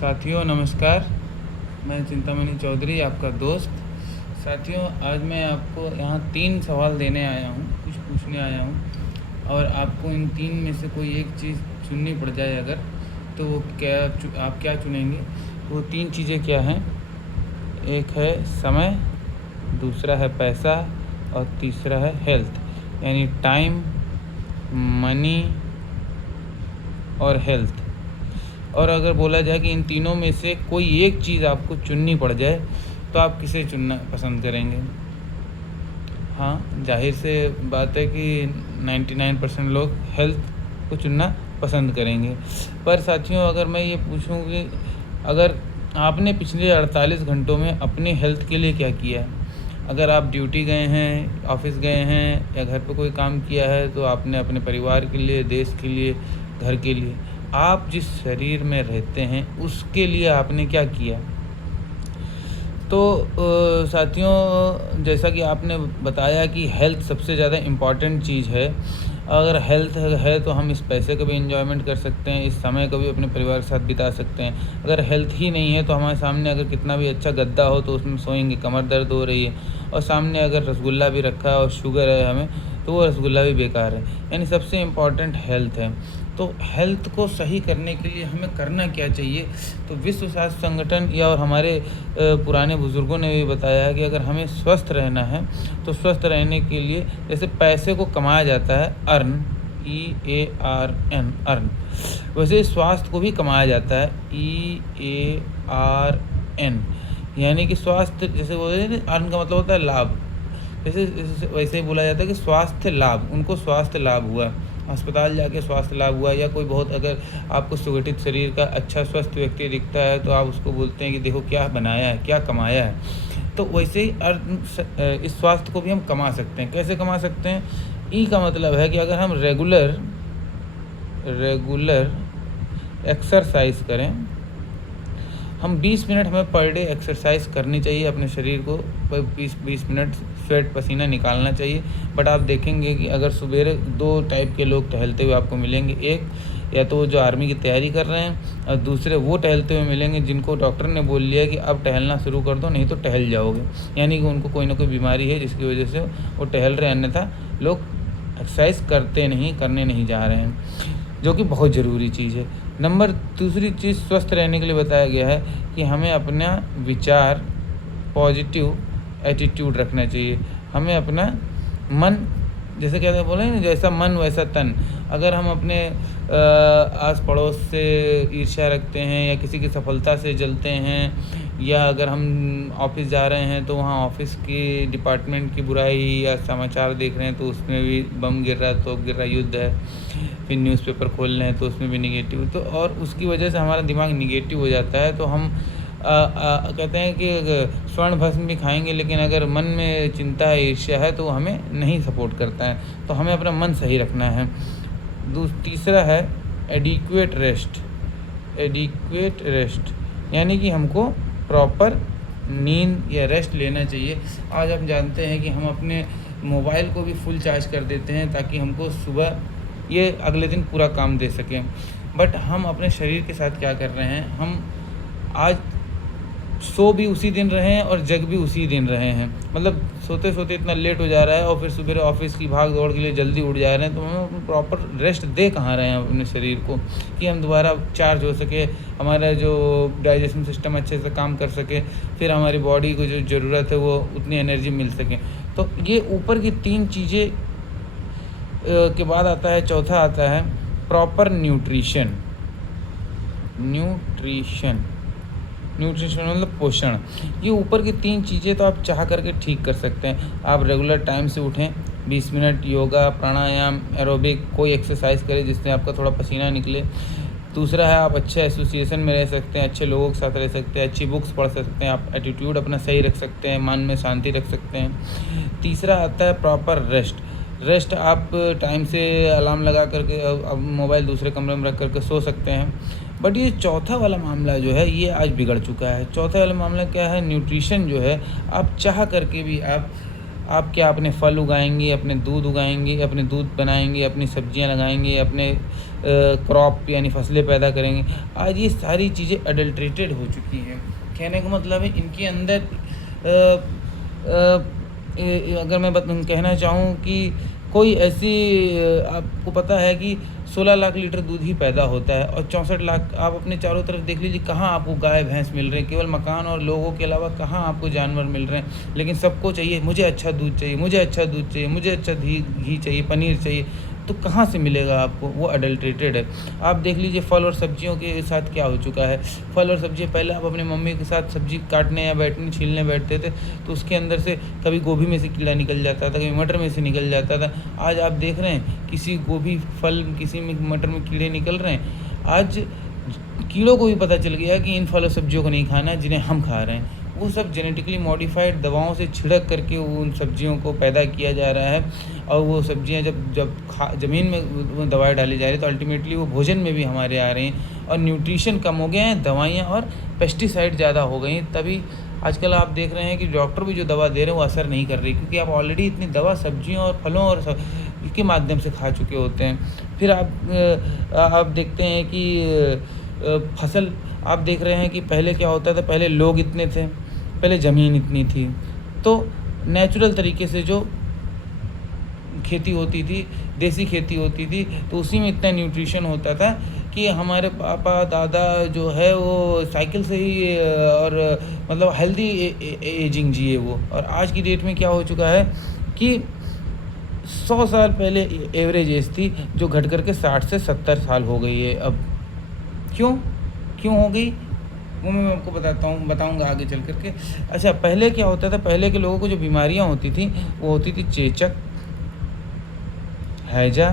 साथियों नमस्कार। मैं चिंतामणि चौधरी आपका दोस्त। साथियों आज मैं आपको यहाँ 3 सवाल देने आया हूँ, कुछ पूछने आया हूँ और आपको इन 3 में से कोई एक चीज़ चुननी पड़ जाए अगर, तो वो आप क्या चुनेंगे? वो 3 चीज़ें क्या हैं? एक है समय, दूसरा है पैसा और तीसरा है हेल्थ, यानी टाइम, मनी और हेल्थ। और अगर बोला जाए कि इन तीनों में से कोई एक चीज़ आपको चुननी पड़ जाए तो आप किसे चुनना पसंद करेंगे? हाँ, जाहिर से बात है कि 99% लोग हेल्थ को चुनना पसंद करेंगे। पर साथियों अगर मैं ये पूछूं कि अगर आपने पिछले 48 घंटों में अपनी हेल्थ के लिए क्या किया? अगर आप ड्यूटी गए हैं, ऑफिस गए हैं या घर पे कोई काम किया है तो आपने अपने परिवार के लिए, देश के लिए, घर के लिए, आप जिस शरीर में रहते हैं उसके लिए आपने क्या किया? तो साथियों जैसा कि आपने बताया कि हेल्थ सबसे ज़्यादा इम्पॉर्टेंट चीज़ है। अगर हेल्थ है तो हम इस पैसे का भी एंजॉयमेंट कर सकते हैं, इस समय को भी अपने परिवार के साथ बिता सकते हैं। अगर हेल्थ ही नहीं है तो हमारे सामने अगर कितना भी अच्छा गद्दा हो तो उसमें सोएंगे, कमर दर्द हो रही है, और सामने अगर रसगुल्ला भी रखा है और शुगर है हमें, तो वो रसगुल्ला भी बेकार है। यानी सबसे इम्पॉर्टेंट हेल्थ है। तो हेल्थ को सही करने के लिए हमें करना क्या चाहिए? तो विश्व स्वास्थ्य संगठन या और हमारे पुराने बुज़ुर्गों ने भी बताया है कि अगर हमें स्वस्थ रहना है तो स्वस्थ रहने के लिए जैसे पैसे को कमाया जाता है अर्न, EARN अर्न, वैसे स्वास्थ्य को भी कमाया जाता है EARN। यानी कि स्वास्थ्य जैसे बोलते हैं अर्न का मतलब होता है लाभ, जैसे वैसे ही बोला जाता है कि स्वास्थ्य लाभ, उनको स्वास्थ्य लाभ हुआ, अस्पताल जाके स्वास्थ्य लाभ हुआ। या कोई बहुत अगर आपको सुगठित शरीर का अच्छा स्वस्थ व्यक्ति दिखता है तो आप उसको बोलते हैं कि देखो क्या बनाया है, क्या कमाया है। तो वैसे ही इस स्वास्थ्य को भी हम कमा सकते हैं। कैसे कमा सकते हैं? ई का मतलब है कि अगर हम रेगुलर एक्सरसाइज करें, हम 20 मिनट हमें पर डे एक्सरसाइज करनी चाहिए अपने शरीर को, 20 मिनट स्वेट पसीना निकालना चाहिए। बट आप देखेंगे कि अगर सवेरे 2 टाइप के लोग टहलते हुए आपको मिलेंगे। एक या तो वो जो आर्मी की तैयारी कर रहे हैं, और दूसरे वो टहलते हुए मिलेंगे जिनको डॉक्टर ने बोल लिया कि अब टहलना शुरू कर दो नहीं तो टहल जाओगे। यानी कि उनको कोई ना कोई बीमारी है जिसकी वजह से वो टहल रहे हैं, अन्यथा लोग एक्सरसाइज करने नहीं जा रहे हैं, जो कि बहुत ज़रूरी चीज़ है। दूसरी चीज़ स्वस्थ रहने के लिए बताया गया है कि हमें अपना विचार पॉजिटिव एटीट्यूड रखना चाहिए। हमें अपना मन, जैसे क्या बोले ना, जैसा मन वैसा तन। अगर हम अपने आस पड़ोस से ईर्ष्या रखते हैं या किसी की सफलता से जलते हैं, या अगर हम ऑफिस जा रहे हैं तो वहाँ ऑफिस की डिपार्टमेंट की बुराई या समाचार देख रहे हैं तो उसमें भी बम गिर रहा, तोप गिर रहा, युद्ध है, फिर न्यूज़पेपर खोल रहे हैं तो उसमें भी निगेटिव, तो और उसकी वजह से हमारा दिमाग निगेटिव हो जाता है। तो हम कहते हैं कि स्वर्ण भस्म भी खाएंगे, लेकिन अगर मन में चिंता है, ईर्ष्या है, तो हमें नहीं सपोर्ट करता है। तो हमें अपना मन सही रखना है। तीसरा है एडिक्वेट रेस्ट, यानी कि हमको प्रॉपर नींद या रेस्ट लेना चाहिए। आज हम जानते हैं कि हम अपने मोबाइल को भी फुल चार्ज कर देते हैं ताकि हमको सुबह ये अगले दिन पूरा काम दे सकें। बट हम अपने शरीर के साथ क्या कर रहे हैं? हम आज सो भी उसी दिन रहे हैं और जग भी उसी दिन रहे हैं। मतलब सोते सोते इतना लेट हो जा रहा है और फिर सुबह ऑफिस की भाग दौड़ के लिए जल्दी उठ जा रहे हैं। तो हम प्रॉपर रेस्ट दे कहाँ रहे हैं अपने शरीर को कि हम दोबारा चार्ज हो सके, हमारा जो डाइजेशन सिस्टम अच्छे से काम कर सके, फिर हमारी बॉडी को जो ज़रूरत है वो उतनी एनर्जी मिल सके। तो ये ऊपर की 3 चीज़ें के बाद आता है, चौथा आता है प्रॉपर न्यूट्रिशन मतलब पोषण। ये ऊपर की 3 चीज़ें तो आप चाह करके ठीक कर सकते हैं। आप रेगुलर टाइम से उठें, 20 मिनट योगा, प्राणायाम, एरोबिक, कोई एक्सरसाइज करें जिससे आपका थोड़ा पसीना निकले। दूसरा है आप अच्छे एसोसिएशन में रह सकते हैं, अच्छे लोगों के साथ रह सकते हैं, अच्छी बुक्स पढ़ सकते हैं, आप एटीट्यूड अपना सही रख सकते हैं, मन में शांति रख सकते हैं। तीसरा आता है प्रॉपर रेस्ट। आप टाइम से अलार्म लगा करके अब मोबाइल दूसरे कमरे में रख करके सो सकते हैं। बट ये चौथा वाला मामला जो है ये आज बिगड़ चुका है। चौथा वाला मामला क्या है? न्यूट्रिशन जो है, आप चाह करके भी आप क्या अपने फल उगाएंगे, अपने दूध उगाएंगे, अपने दूध बनाएंगे, अपनी सब्जियां लगाएंगे, अपने क्रॉप यानी फसलें पैदा करेंगे। आज ये सारी चीज़ें अडल्ट्रेटेड हो चुकी हैं। कहने का मतलब है इनके अंदर अगर मैं कहना चाहूँ कि कोई ऐसी आपको पता है कि 16 लाख लीटर दूध ही पैदा होता है और 64 लाख आप अपने चारों तरफ देख लीजिए, कहाँ आपको गाय भैंस मिल रहे हैं। केवल मकान और लोगों के अलावा कहाँ आपको जानवर मिल रहे हैं। लेकिन सबको चाहिए, मुझे अच्छा दूध चाहिए, मुझे अच्छा दूध चाहिए, मुझे अच्छा घी चाहिए, पनीर चाहिए। तो कहाँ से मिलेगा आपको? वो अडल्ट्रेटेड है। आप देख लीजिए फल और सब्जियों के साथ क्या हो चुका है। फल और सब्जियाँ पहले आप अपनी मम्मी के साथ सब्जी काटने या छीलने बैठते थे तो उसके अंदर से कभी गोभी में से कीड़ा निकल जाता था, कभी मटर में से निकल जाता था। आज आप देख रहे हैं किसी गोभी फल किसी में मटर में कीड़े निकल रहे हैं। आज कीड़ों को भी पता चल गया कि इन फल और सब्जियों को नहीं खाना है जिन्हें हम खा रहे हैं। वो सब जेनेटिकली मॉडिफाइड दवाओं से छिड़क करके उन सब्जियों को पैदा किया जा रहा है। और वो सब्जियां जब ज़मीन में दवाएं डाली जा रही है तो अल्टीमेटली वो भोजन में भी हमारे आ रही हैं और न्यूट्रिशन कम हो गए हैं, दवाइयाँ और पेस्टिसाइड ज़्यादा हो गई हैं। तभी आजकल आप देख रहे हैं कि डॉक्टर भी जो दवा दे रहे हैं वो असर नहीं कर रही, क्योंकि आप ऑलरेडी इतनी दवा सब्जियों और फलों और के माध्यम से खा चुके होते हैं। फिर आप देखते हैं कि फसल आप देख रहे हैं कि पहले क्या होता था। पहले लोग इतने थे, पहले ज़मीन इतनी थी, तो नेचुरल तरीके से जो खेती होती थी, देसी खेती होती थी, तो उसी में इतना न्यूट्रिशन होता था कि हमारे पापा दादा जो है वो साइकिल से ही और मतलब हेल्दी एजिंग जिए वो। और आज की डेट में क्या हो चुका है कि 100 साल पहले एवरेज एज थी जो घट करके 60 से 70 साल हो गई है अब। क्यों हो गई वो मैं आपको बताऊंगा आगे चल करके। अच्छा, पहले क्या होता था, पहले के लोगों को जो बीमारियां होती थी वो होती थी चेचक, हैजा,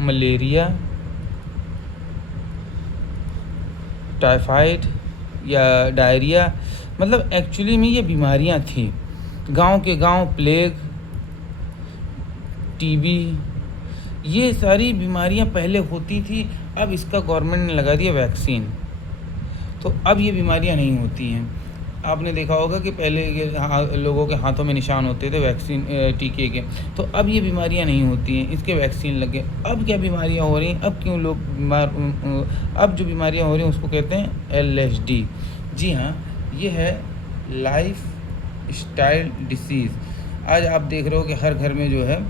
मलेरिया, टाइफाइड या डायरिया। मतलब एक्चुअली में ये बीमारियां थी। गांव के गांव प्लेग, टीबी, ये सारी बीमारियां पहले होती थी। अब इसका गवर्नमेंट ने लगा दिया वैक्सीन, तो अब ये बीमारियां नहीं होती हैं। आपने देखा होगा कि पहले लोगों के हाथों में निशान होते थे वैक्सीन टीके के, तो अब ये बीमारियां नहीं होती हैं, इसके वैक्सीन लगे। अब क्या बीमारियां हो रही हैं, अब क्यों लोग बीमार, अब जो बीमारियां हो रही हैं उसको कहते हैं LSD। जी हाँ, ये है लाइफ स्टाइल डिसीज़। आज आप देख रहे हो कि हर घर में जो है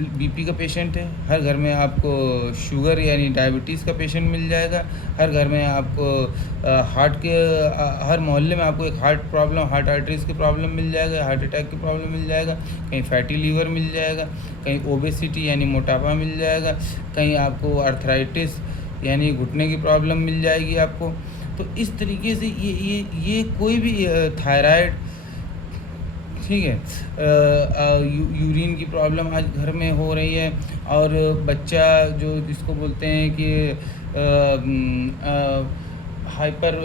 BP का पेशेंट है, हर घर में आपको शुगर यानी डायबिटीज़ का पेशेंट मिल जाएगा, हर घर में आपको हार्ट के हर मोहल्ले में आपको एक हार्ट प्रॉब्लम, हार्ट आर्टरीज़ की प्रॉब्लम मिल जाएगा, हार्ट अटैक की प्रॉब्लम मिल जाएगा, कहीं फैटी लीवर मिल जाएगा, कहीं ओबेसिटी यानी मोटापा मिल जाएगा, कहीं आपको आर्थराइटिस यानी घुटने की प्रॉब्लम मिल जाएगी आपको। तो इस तरीके से ये कोई भी थायराइड, ठीक है, यूरिन की प्रॉब्लम आज घर में हो रही है। और बच्चा जो जिसको बोलते हैं कि हाइपर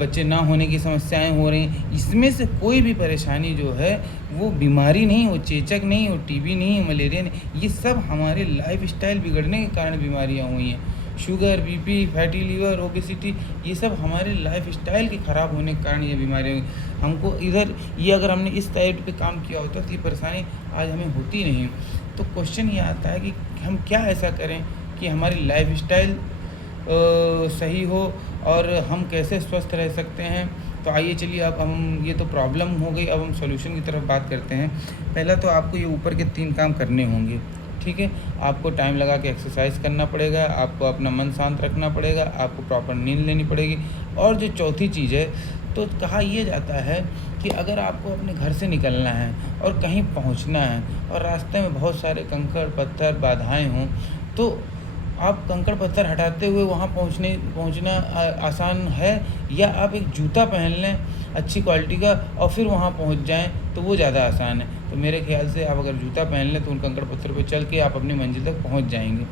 बच्चे ना होने की समस्याएं हो रही हैं। इसमें से कोई भी परेशानी जो है वो बीमारी नहीं हो, चेचक नहीं हो, टीबी नहीं हो, मलेरिया नहीं, ये सब हमारे लाइफ स्टाइल बिगड़ने के कारण बीमारियां हुई हैं। Sugar, BP, fatty liver, obesity, ये सब हमारे लाइफ स्टाइल के ख़राब होने के कारण ये बीमारियाँ हुई। हमको इधर ये अगर हमने इस साइड पे काम किया होता तो ये परेशानी आज हमें होती नहीं। तो क्वेश्चन ये आता है कि हम क्या ऐसा करें कि हमारी लाइफ स्टाइल सही हो और हम कैसे स्वस्थ रह सकते हैं। तो आइए चलिए अब हम, ये तो प्रॉब्लम हो गई, अब हम सॉल्यूशन की तरफ बात करते हैं। पहला तो आपको ये ऊपर के 3 काम करने होंगे, ठीक है। आपको टाइम लगा के एक्सरसाइज करना पड़ेगा, आपको अपना मन शांत रखना पड़ेगा, आपको प्रॉपर नींद लेनी पड़ेगी। और जो चौथी चीज़ है, तो कहा यह जाता है कि अगर आपको अपने घर से निकलना है और कहीं पहुंचना है और रास्ते में बहुत सारे कंकड़ पत्थर बाधाएं हों, तो आप कंकड़ पत्थर हटाते हुए वहाँ पहुँचना आसान है, या आप एक जूता पहन लें अच्छी क्वालिटी का और फिर वहाँ पहुँच जाएं तो वो ज़्यादा आसान है। तो मेरे ख्याल से आप अगर जूता पहन लें तो उन कंकड़ पत्थर पे चल के आप अपनी मंजिल तक पहुँच जाएंगे।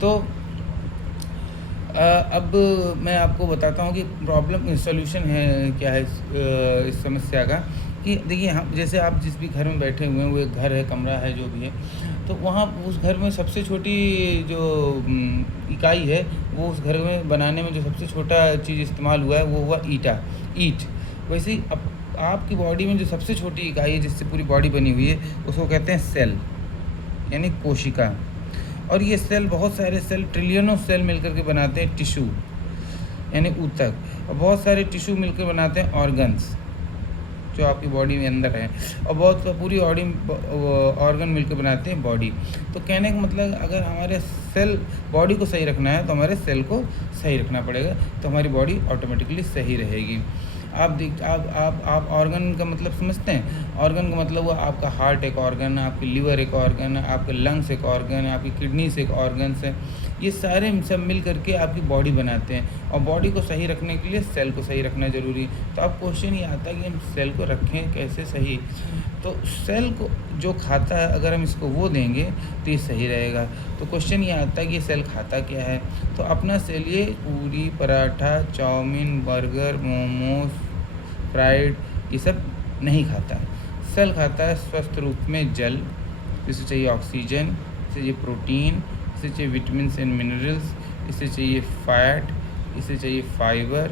तो अब मैं आपको बताता हूँ कि प्रॉब्लम सॉल्यूशन है क्या है इस समस्या का। कि देखिए, हम जैसे आप जिस भी घर में बैठे हुए हैं, वो एक घर है, कमरा है, जो भी है, तो वहाँ उस घर में सबसे छोटी जो इकाई है, वो उस घर में बनाने में जो सबसे छोटा चीज़ इस्तेमाल हुआ है वो हुआ ईंट। वैसे ही आपकी बॉडी में जो सबसे छोटी इकाई है जिससे पूरी बॉडी बनी हुई है उसको कहते हैं सेल, यानी कोशिका। और ये सेल, बहुत सारे सेल, ट्रिलियनों सेल मिलकर के बनाते हैं टिश्यू यानी ऊतक, और बहुत सारे टिश्यू मिलकर बनाते हैं ऑर्गन्स जो आपकी बॉडी में अंदर है, और बहुत पूरी ऑर्गन मिलकर बनाते हैं बॉडी। तो कहने का मतलब, अगर हमारे सेल बॉडी को सही रखना है तो हमारे सेल को सही रखना पड़ेगा, तो हमारी बॉडी ऑटोमेटिकली सही रहेगी। आप ऑर्गन का मतलब समझते हैं? ऑर्गन का मतलब वो आपका हार्ट एक ऑर्गन है, आपकी लीवर एक ऑर्गन है, आपके लंग्स एक ऑर्गन है, आपकी किडनीज एक ऑर्गन्स है। ये सारे सब मिल करके आपकी बॉडी बनाते हैं, और बॉडी को सही रखने के लिए सेल को सही रखना ज़रूरी है। तो अब क्वेश्चन ये आता है कि हम सेल को रखें कैसे सही। तो सेल को जो खाता है, अगर हम इसको वो देंगे तो ये सही रहेगा। तो क्वेश्चन ये आता है कि ये सेल खाता क्या है। तो अपना सेल ये puri, paratha, chow mein, burger, momos, fried, ये सब नहीं खाता। सेल खाता है स्वस्थ रूप में जल, इसे चाहिए ऑक्सीजन, इसे चाहिए प्रोटीन, इसे चाहिए विटामिन एंड मिनरल्स, इसे चाहिए फैट, इसे चाहिए फाइबर,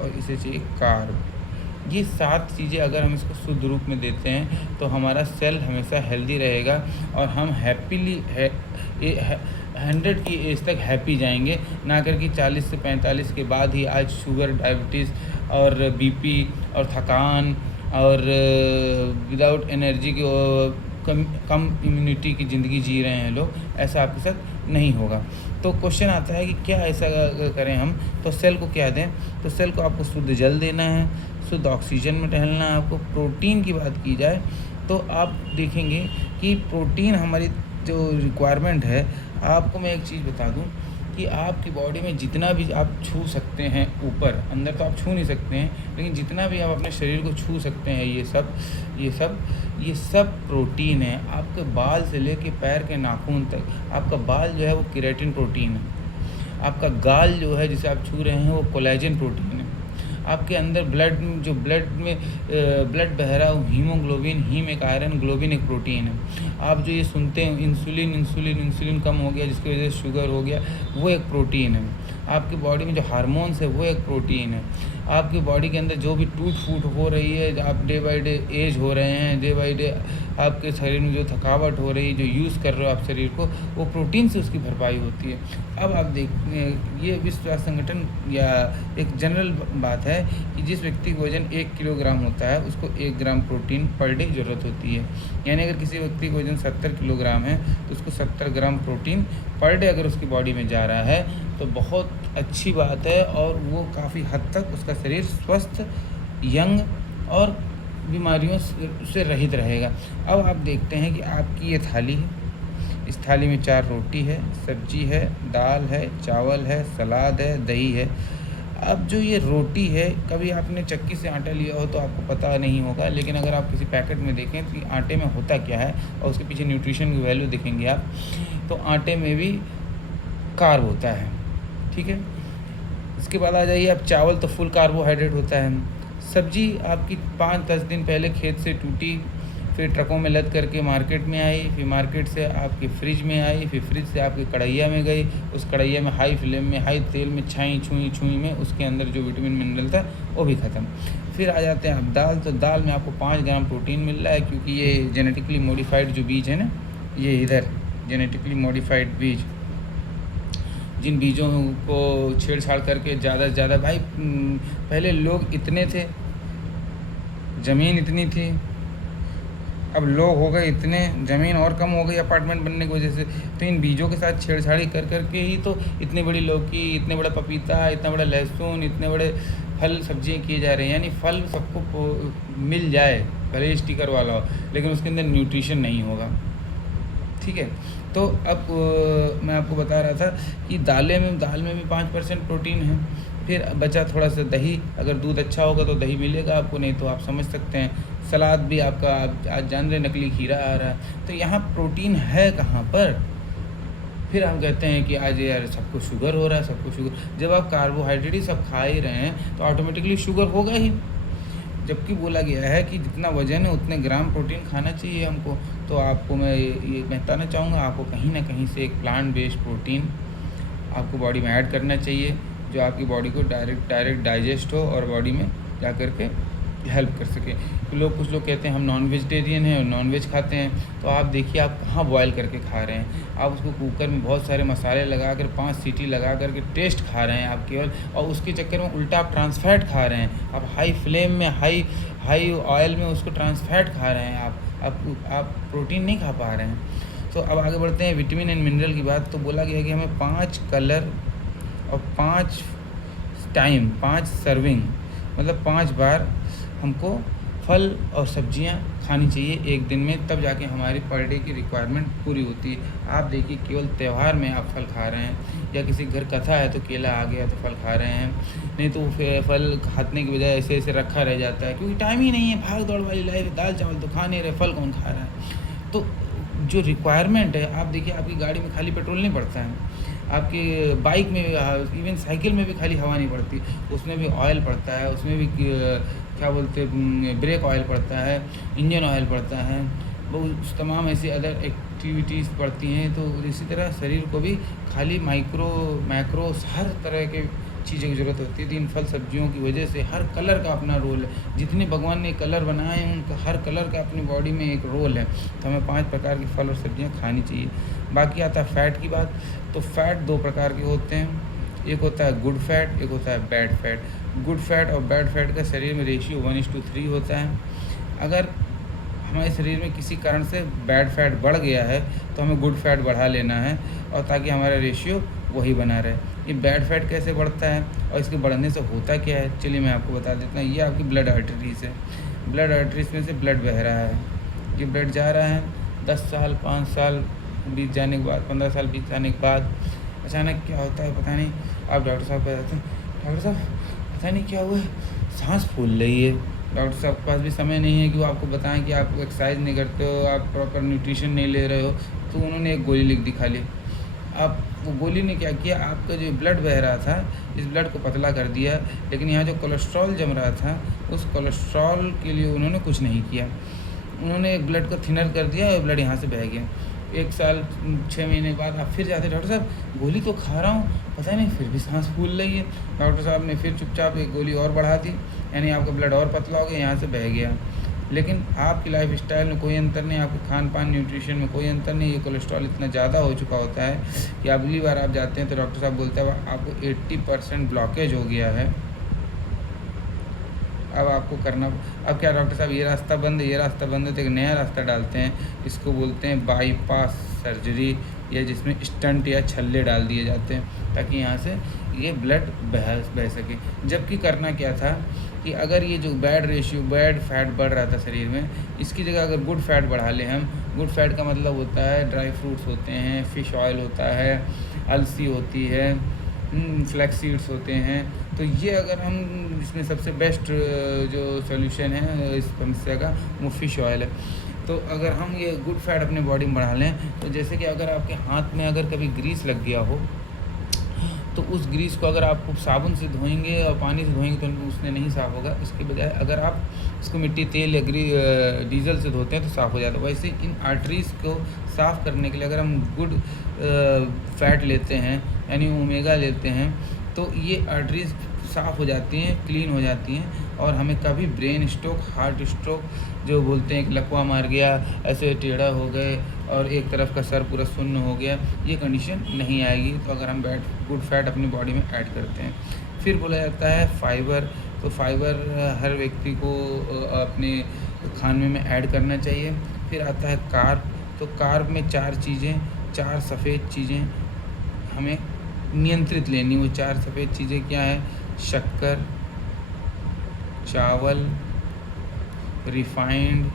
और इसे चाहिए कार्ब। ये 7 चीज़ें अगर हम इसको शुद्ध रूप में देते हैं तो हमारा सेल हमेशा हेल्दी रहेगा, और हम हैप्पीली 100 की एज तक हैप्पी जाएंगे, ना करके 40 से 45 के बाद ही आज शुगर, डायबिटीज़ और बीपी और थकान और विदाउट एनर्जी की कम इम्यूनिटी की ज़िंदगी जी रहे हैं लोग। ऐसा आपके साथ नहीं होगा। तो क्वेश्चन आता है कि क्या ऐसा करें हम। तो सेल को क्या दें? तो सेल को आपको शुद्ध जल देना है, शुद्ध ऑक्सीजन में टहलना है आपको। प्रोटीन की बात की जाए तो आप देखेंगे कि प्रोटीन हमारी जो रिक्वायरमेंट है, आपको मैं एक चीज़ बता दूं कि आपकी बॉडी में जितना भी आप छू सकते हैं ऊपर, अंदर तो आप छू नहीं सकते हैं, लेकिन जितना भी आप अपने शरीर को छू सकते हैं, ये सब प्रोटीन है। आपके बाल से लेके पैर के नाखून तक, आपका बाल जो है वो केराटिन प्रोटीन है। आपका गाल जो है जिसे आप छू रहे हैं वो कोलेजन प्रोटीन है। आपके अंदर ब्लड में ब्लड बह रहा है, हीमोग्लोबिन, हीम एक आयरन, ग्लोबिन एक प्रोटीन है। आप जो ये सुनते हैं इंसुलिन कम हो गया जिसकी वजह से शुगर हो गया, वो एक प्रोटीन है। आपकी बॉडी में जो हार्मोन्स है वो एक प्रोटीन है। आपकी बॉडी के अंदर जो भी टूट फूट हो रही है, आप डे बाई डे एज हो रहे हैं, डे बाई डे आपके शरीर में जो थकावट हो रही है, जो यूज़ कर रहे हो आप शरीर को, वो प्रोटीन से उसकी भरपाई होती है। अब आप देख, ये विश्व स्वास्थ्य संगठन या एक जनरल बात है कि जिस व्यक्ति का वजन 1 किलोग्राम होता है उसको 1 ग्राम प्रोटीन पर डे ज़रूरत होती है। यानी अगर किसी व्यक्ति का वजन 70 किलोग्राम है तो उसको 70 ग्राम प्रोटीन पर डे अगर उसकी बॉडी में जा रहा है तो बहुत अच्छी बात है, और वो काफ़ी हद तक उसका शरीर स्वस्थ, यंग और बीमारियों से रहित रहेगा। अब आप देखते हैं कि आपकी ये थाली है, इस थाली में 4 रोटी है, सब्जी है, दाल है, चावल है, सलाद है, दही है। अब जो ये रोटी है, कभी आपने चक्की से आटा लिया हो तो आपको पता नहीं होगा, लेकिन अगर आप किसी पैकेट में देखें तो आटे में होता क्या है और उसके पीछे न्यूट्रिशन की वैल्यू देखेंगे आप, तो आटे में भी कार्ब होता है, ठीक है। इसके बाद आ जाइए आप, चावल तो फुल कार्बोहाइड्रेट होता है। सब्जी आपकी 5-10 दिन पहले खेत से टूटी, फिर ट्रकों में लद करके मार्केट में आई, फिर मार्केट से आपके फ्रिज में आई, फिर फ्रिज से आपकी कढ़ैया में गई, उस कढ़ैया में हाई फ्लेम में, हाई तेल में छुई में उसके अंदर जो विटामिन मिनरल था वो भी ख़त्म। फिर आ जाते हैं आप दाल, तो दाल में आपको 5 ग्राम प्रोटीन मिल रहा है, क्योंकि ये जेनेटिकली मॉडिफाइड जो बीज है ना, ये इधर जेनेटिकली मॉडिफाइड बीज, जिन बीजों को छेड़छाड़ करके ज़्यादा से ज़्यादा, भाई पहले लोग इतने थे, ज़मीन इतनी थी, अब लोग हो गए इतने, ज़मीन और कम हो गई अपार्टमेंट बनने की वजह से, तो इन बीजों के साथ छेड़छाड़ी कर करके ही तो इतनी बड़ी लौकी, इतने बड़ा पपीता, इतना बड़ा लहसुन, इतने बड़े फल सब्जियाँ किए जा रहे हैं। यानी फल सबको मिल जाए, भले स्टिकर वाला हो, लेकिन उसके अंदर न्यूट्रिशन नहीं होगा, ठीक है। तो अब मैं आपको बता रहा था कि दाल में भी 5% प्रोटीन है। फिर बचा थोड़ा सा दही, अगर दूध अच्छा होगा तो दही मिलेगा आपको, नहीं तो आप समझ सकते हैं सलाद भी आपका, आप आज जान रहे नकली खीरा आ रहा है, तो यहाँ प्रोटीन है कहाँ पर। फिर हम कहते हैं कि आज यार सबको शुगर हो रहा है, सबको शुगर, जब आप कार्बोहाइड्रेट ही सब खा ही रहे हैं तो ऑटोमेटिकली शुगर होगा ही, जबकि बोला गया है कि जितना वजन है उतने ग्राम प्रोटीन खाना चाहिए हमको। तो आपको मैं ये बताना चाहूँगा, आपको कहीं ना कहीं से एक प्लांट बेस्ड प्रोटीन आपको बॉडी में ऐड करना चाहिए, जो आपकी बॉडी को डायरेक्ट डाइजेस्ट हो और बॉडी में जा कर के हेल्प कर सके। तो कुछ लोग कहते हैं हम नॉन वेजिटेरियन हैं और नॉन वेज खाते हैं, तो आप देखिए आप कहाँ बॉयल करके खा रहे हैं। आप उसको कुकर में बहुत सारे मसाले लगा कर 5 सीटी लगा कर के टेस्ट खा रहे हैं आप केवल, और उसके चक्कर में उल्टा आप ट्रांस फैट खा रहे हैं। आप हाई फ्लेम में हाई ऑयल में उसको ट्रांस फैट खा रहे हैं आप प्रोटीन नहीं खा पा रहे हैं। तो अब आगे बढ़ते हैं विटामिन एंड मिनरल की बात। तो बोला गया कि हमें 5 कलर और 5 सर्विंग, मतलब 5 बार हमको फल और सब्जियां खानी चाहिए एक दिन में, तब जाके हमारी पर डे की रिक्वायरमेंट पूरी होती है। आप देखिए केवल त्यौहार में आप फल खा रहे हैं, या किसी घर कथा है तो केला आ गया तो फल खा रहे हैं, नहीं तो फल खाने की बजाय ऐसे ऐसे रखा रह जाता है, क्योंकि टाइम ही नहीं है, भाग दौड़ वाली लाइफ है, दाल चावल तो खा नहीं रहे, फल कौन खा रहा है। तो जो रिक्वायरमेंट है, आप देखिए आपकी गाड़ी में खाली पेट्रोल नहीं पड़ता है, आपकी बाइक में इवन साइकिल में भी खाली हवा नहीं पड़ती, उसमें भी ऑयल पड़ता है, उसमें भी क्या बोलते हैं ब्रेक ऑयल पड़ता है, इंजन ऑयल पड़ता है, वो तमाम ऐसी अदर एक्टिविटीज़ पड़ती हैं। तो इसी तरह शरीर को भी खाली मैक्रो हर तरह के चीज़ों की ज़रूरत होती है। तो इन फल सब्जियों की वजह से हर कलर का अपना रोल है, जितने भगवान ने कलर बनाए हैं उनका हर कलर का अपनी बॉडी में एक रोल है। तो हमें 5 प्रकार की फल और सब्जियां खानी चाहिए। बाकी आता है फ़ैट की बात। तो फ़ैट 2 प्रकार के होते हैं, एक होता है गुड फैट, एक होता है बैड फैट। गुड फैट और बैड फैट का शरीर में रेशियो 1:3 होता है। अगर हमारे शरीर में किसी कारण से बैड फैट बढ़ गया है तो हमें गुड फैट बढ़ा लेना है, और ताकि हमारा रेशियो वही बना रहे। ये बैड फैट कैसे बढ़ता है और इसके बढ़ने से होता क्या है, चलिए मैं आपको बता देता हूँ। ये आपकी ब्लड आर्टरीज है, ब्लड आर्टरीज में से ब्लड बह रहा है, ये ब्लड जा रहा है, 10 साल 5 साल बीत जाने के बाद, 15 साल बीत जाने के बाद अचानक क्या होता है पता नहीं, आप डॉक्टर साहब पे जाते हैं, डॉक्टर साहब पता नहीं क्या हुआ है, सांस फूल रही है। डॉक्टर साहब के पास भी समय नहीं है कि वो आपको बताएं कि आप एक्सरसाइज नहीं करते हो, आप प्रॉपर न्यूट्रिशन नहीं ले रहे हो, तो उन्होंने एक गोली लिख दी खाली। अब वो गोली ने क्या किया, आपका जो ब्लड बह रहा था इस ब्लड को पतला कर दिया, लेकिन यहाँ जो कोलेस्ट्रॉल जम रहा था उस कोलेस्ट्रॉल के लिए उन्होंने कुछ नहीं किया, उन्होंने ब्लड को थिनर कर दिया और ब्लड यहाँ से बह गया। 1 साल 6 महीने बाद आप फिर जाते, डॉक्टर साहब गोली तो खा रहा हूँ, पता नहीं फिर भी सांस फूल रही है। डॉक्टर साहब ने फिर चुपचाप एक गोली और बढ़ा दी, यानी आपका ब्लड और पतला हो गया, यहाँ से बह गया। लेकिन आपकी लाइफ स्टाइल में कोई अंतर नहीं, आपके खान पान न्यूट्रिशन में कोई अंतर नहीं, ये कोलेस्ट्रॉल इतना ज़्यादा हो चुका होता है कि अगली बार आप जाते हैं तो डॉक्टर साहब बोलते हैं आपको 80% ब्लॉकेज हो गया है, अब आपको करना, अब क्या डॉक्टर साहब ये रास्ता बंद है, ये रास्ता बंद है, तो एक नया रास्ता डालते हैं, इसको बोलते हैं बाईपास सर्जरी, या जिसमें स्टंट या छल्ले डाल दिए जाते हैं ताकि यहाँ से ये ब्लड बह सके। जबकि करना क्या था कि अगर ये जो बैड फैट बढ़ रहा था शरीर में, इसकी जगह अगर गुड फैट बढ़ा लें हम, गुड फैट का मतलब होता है ड्राई फ्रूट्स होते हैं, फ़िश ऑयल होता है, अलसी होती है, फ्लैक्स सीड्स होते हैं, तो ये अगर हम इसमें सबसे बेस्ट जो सॉल्यूशन है इस समस्या का वो फ़िश ऑयल है। तो अगर हम ये गुड फैट अपने बॉडी में बढ़ा लें, तो जैसे कि अगर आपके हाथ में अगर कभी ग्रीस लग गया हो तो उस ग्रीस को अगर आप साबुन से धोएंगे और पानी से धोएंगे तो उसने नहीं साफ़ होगा, इसके बजाय अगर आप इसको मिट्टी तेल या डीजल से धोते हैं तो साफ़ हो जाता है। वैसे इन आर्टरीज़ को साफ़ करने के लिए अगर हम गुड फैट लेते हैं यानी ओमेगा लेते हैं तो ये आर्टरीज़ साफ़ हो जाती हैं, क्लीन हो जाती हैं, और हमें कभी ब्रेन स्ट्रोक, हार्ट स्ट्रोक जो बोलते हैं कि लकवा मार गया, ऐसे टेढ़ा हो गए और एक तरफ का सर पूरा सुन्न हो गया, ये कंडीशन नहीं आएगी तो अगर हम गुड फैट अपनी बॉडी में ऐड करते हैं। फिर बोला जाता है फाइबर, तो फाइबर हर व्यक्ति को अपने खाने में ऐड करना चाहिए। फिर आता है कार्ब, तो कार्ब में 4 सफ़ेद चीज़ें हमें नियंत्रित लेनी। वो 4 सफ़ेद चीज़ें क्या हैं? शक्कर, चावल, रिफाइंड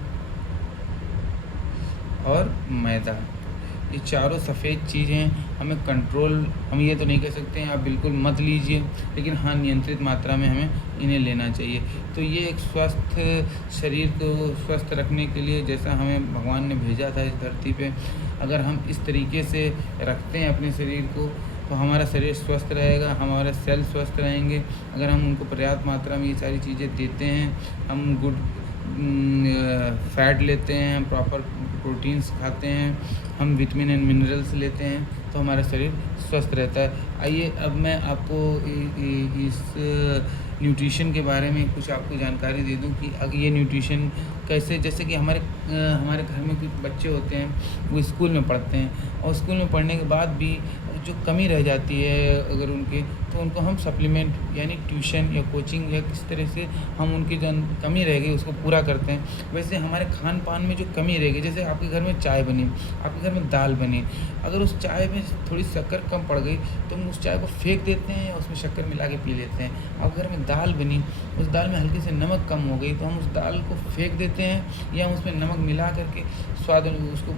और मैदा। ये चारों सफ़ेद चीज़ें हमें कंट्रोल, हम ये तो नहीं कह सकते हैं आप बिल्कुल मत लीजिए, लेकिन हाँ नियंत्रित मात्रा में हमें इन्हें लेना चाहिए। तो ये एक स्वस्थ शरीर को स्वस्थ रखने के लिए जैसा हमें भगवान ने भेजा था इस धरती पे, अगर हम इस तरीके से रखते हैं अपने शरीर को तो हमारा शरीर स्वस्थ रहेगा, हमारे सेल स्वस्थ रहेंगे। अगर हम उनको पर्याप्त मात्रा में ये सारी चीज़ें देते हैं, हम गुड फैट लेते हैं, प्रॉपर प्रोटीन्स खाते हैं, हम विटामिन एंड मिनरल्स लेते हैं, तो हमारा शरीर स्वस्थ रहता है। आइए अब मैं आपको इस न्यूट्रिशन के बारे में कुछ आपको जानकारी दे दूं कि अगर ये न्यूट्रिशन कैसे, जैसे कि हमारे घर में कुछ बच्चे होते हैं, वो स्कूल में पढ़ते हैं और स्कूल में पढ़ने के बाद भी जो कमी रह जाती है अगर उनके, तो उनको हम सप्लीमेंट यानी ट्यूशन या कोचिंग या किस तरह से हम उनकी जो कमी रह गई उसको पूरा करते हैं। वैसे हमारे खान पान में जो कमी रहेगी, जैसे आपके घर में चाय बनी, आपके घर में दाल बनी, अगर उस चाय में थोड़ी शक्कर कम पड़ गई तो हम उस चाय को फेंक देते हैं या उसमें शक्कर मिला के पी लेते हैं। आपके घर में दाल बनी, उस दाल में हल्की से नमक कम हो गई तो हम उस दाल को फेंक देते हैं या उसमें नमक मिला करके स्वाद उसको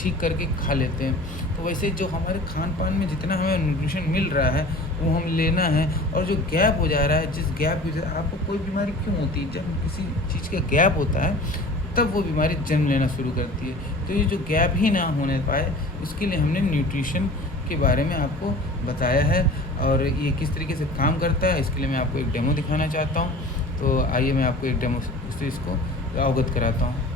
ठीक करके खा लेते हैं। तो वैसे जो हमारे खान पान में जितना हमें न्यूट्रिशन मिल रहा है वो हम लेना है, और जो गैप हो जा रहा है, जिस गैप की वजह से आपको कोई बीमारी क्यों होती है, जब किसी चीज़ का गैप होता है तब वो बीमारी जन्म लेना शुरू करती है। तो ये जो गैप ही ना होने पाए उसके लिए हमने न्यूट्रिशन के बारे में आपको बताया है, और ये किस तरीके से काम करता है इसके लिए मैं आपको एक डेमो दिखाना चाहता हूँ। तो आइए मैं आपको एक डेमो से इसको अवगत कराता हूँ।